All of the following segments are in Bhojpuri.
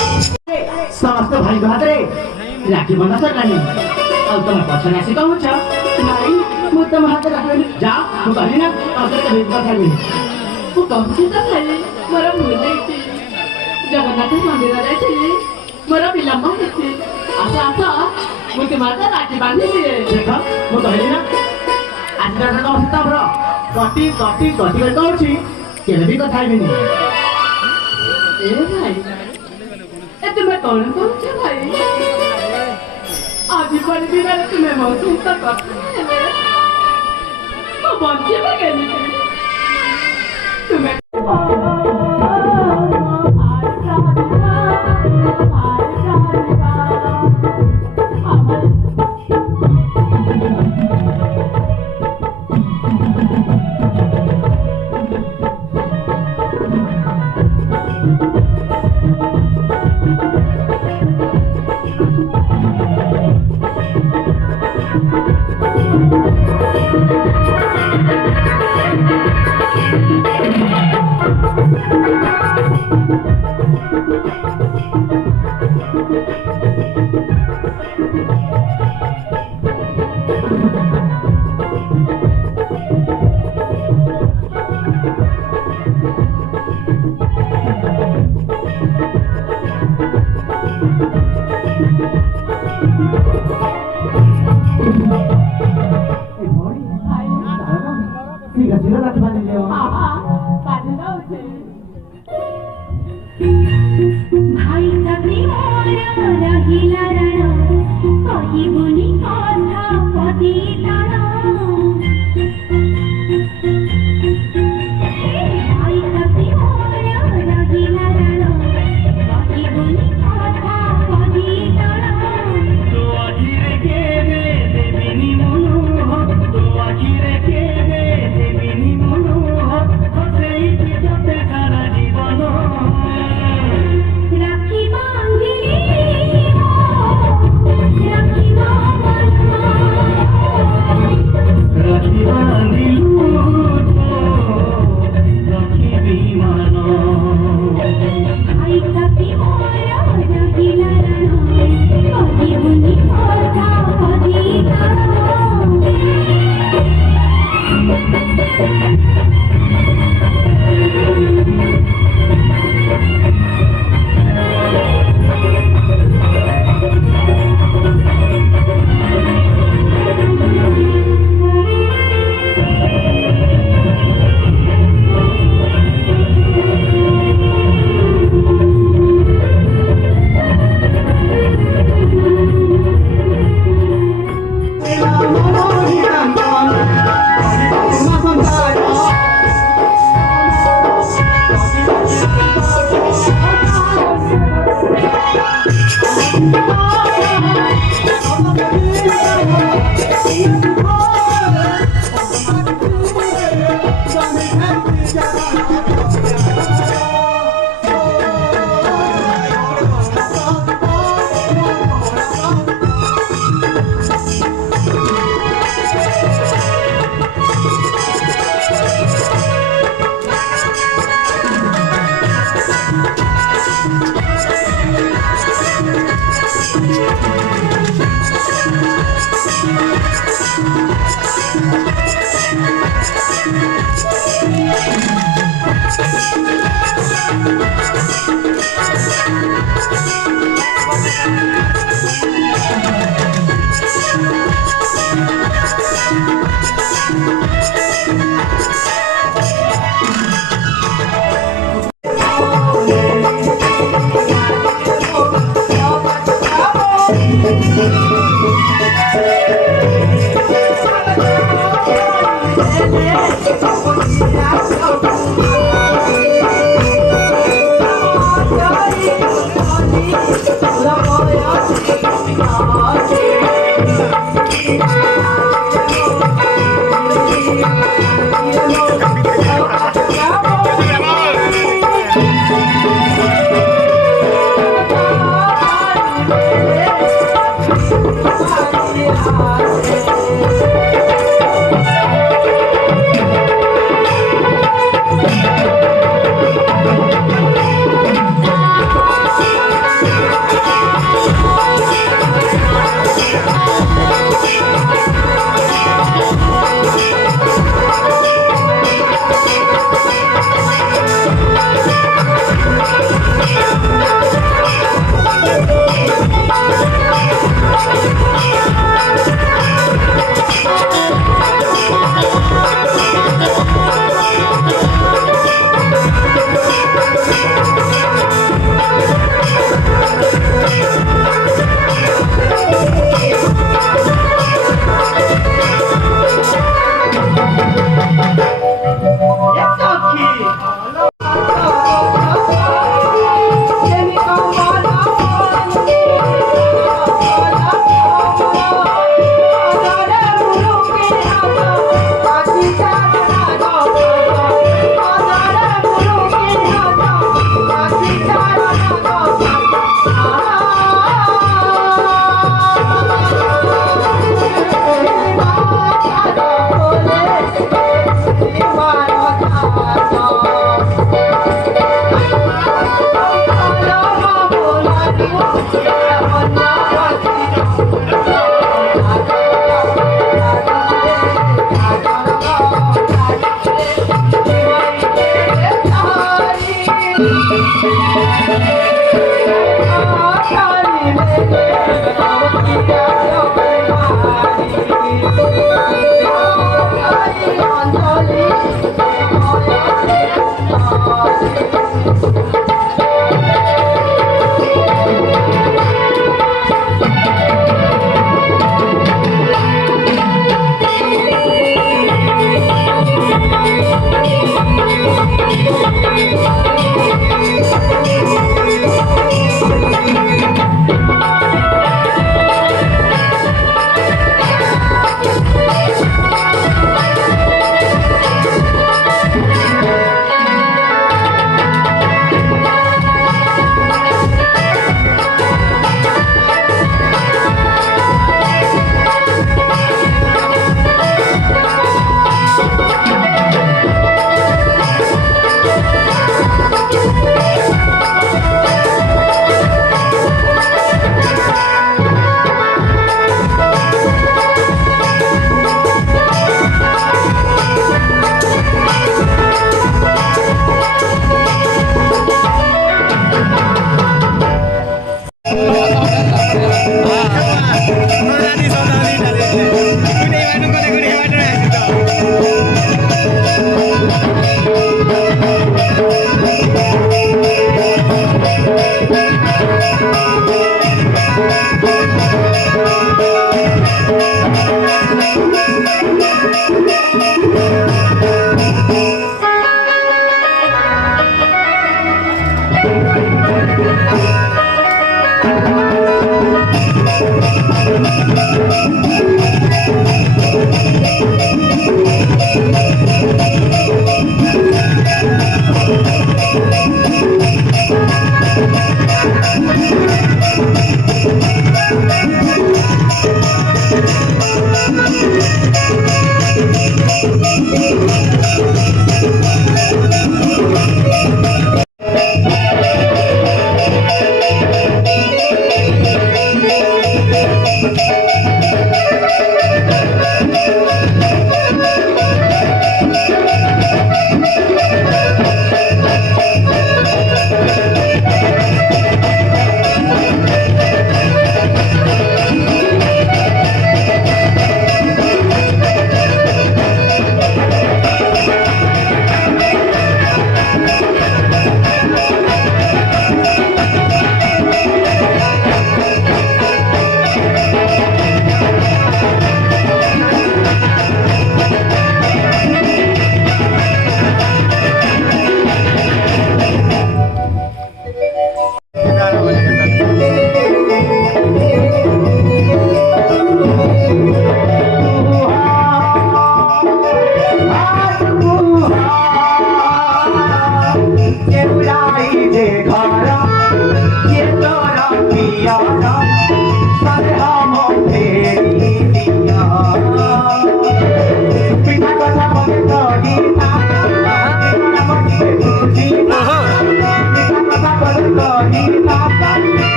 समस्त भाइ भातरे राखी बन्न सक्लानी अब तँलाई पछाडि आसी कहाँ हुन्छ नाइ म त हात राख्दैन जा म कहलिन असर का भेट बसाइदिनु वो कौन-सी तब है मरा भूल गई थी जगन्नाथ मंदिर आ रहे थे मरा विलंब है थी आशा आशा मुझे माता राखी बांधी थी देखा म कहलिन आज रात का अवस्था ब्रो कति गर्दा उठी केले भी कथा आइबिनी ए भाई ए तुम्हें कौन से भाई आज पर भी ना तुम्हें मौसम तक तो बंचे में गई तुम्हें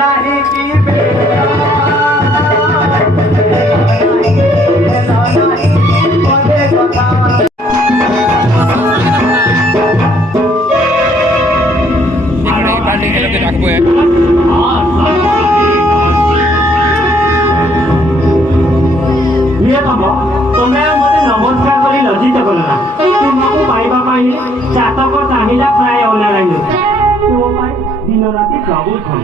नहीं की तुम्हें मत नमस्कार कर लज्जित कलना तुमको पाइबा चातक चाहिला प्राय अनाइल तुम दिन राति सबू खन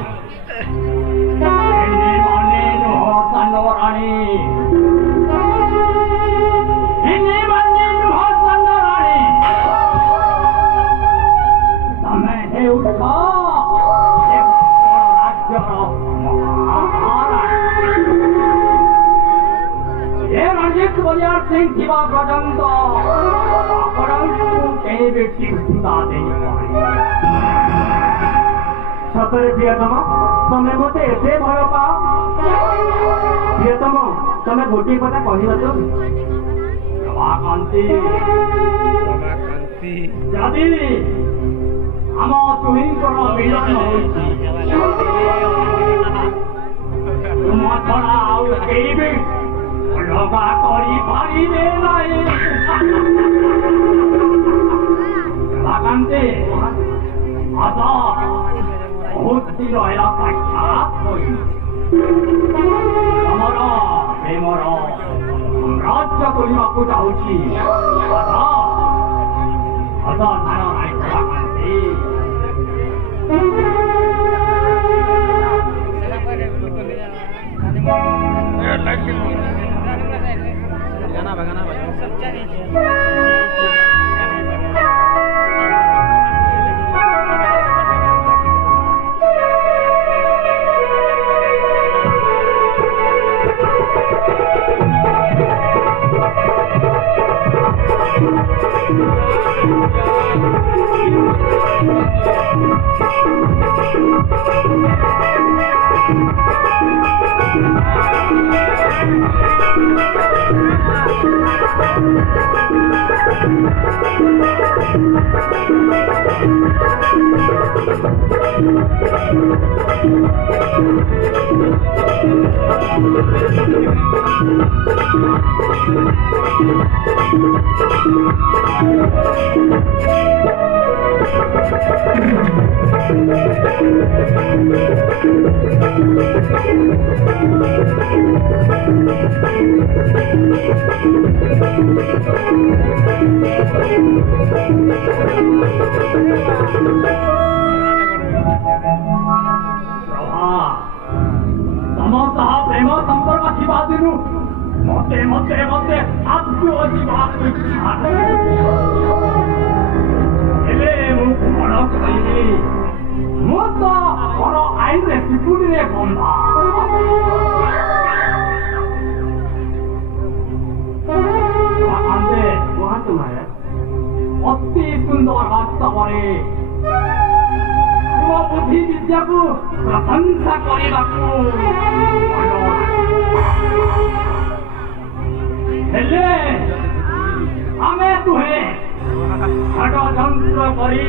सिंह दिवा पर्यंत कहीं व्यक्ति सतरे प्रियतम तमें मत एते भय पाओ प्रियतम तमें गोटे कथा कह जदि आम तुहींकर मिलन तुम छड़ा आउ कहीं भी लगा करी पारी दे नहीं लगाते आजा बहुत दिन है साक्षात होई हमारा प्रेमर राज्य करने को जाऊँगी आजा आजा नाना नाई लगाते गाना बगाना प्रेम संपर्क थिबा दिनु मते मते मते आद्य जीवात एले मु कोन कइली मत कोन आइन रे सिपुली रे बंधा आंदे वहां तुम्हारे अति सुंदर रास्ता परे बुद्धि विद्या को प्रशंसा करने हेले आमे तुहे षड्यंत्र करी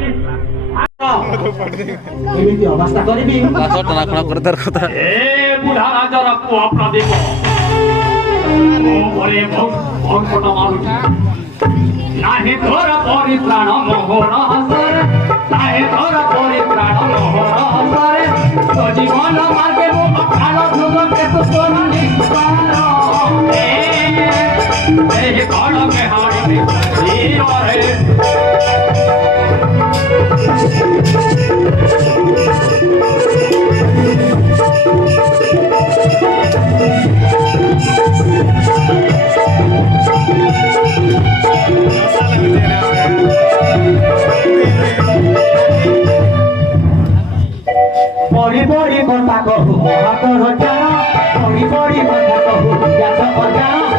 एमिति अवस्था करिबी टना खणा करदर କଥା ए बुढ़ा राजा रा पुआ प्रदीप ओ बोले बहुत फोटो मारुची नाही तोर परित्राण मोहन हसर नाही तोर परित्राण मोहन हसर तो जीवन मार्गे मो अखाल धुग के तो सोना निस्तार ए कण में हाड़ी रे बड़ी बड़ी कथा कहू हाथ रचाण बड़ी बड़ी कथा कहू व्यास बजाण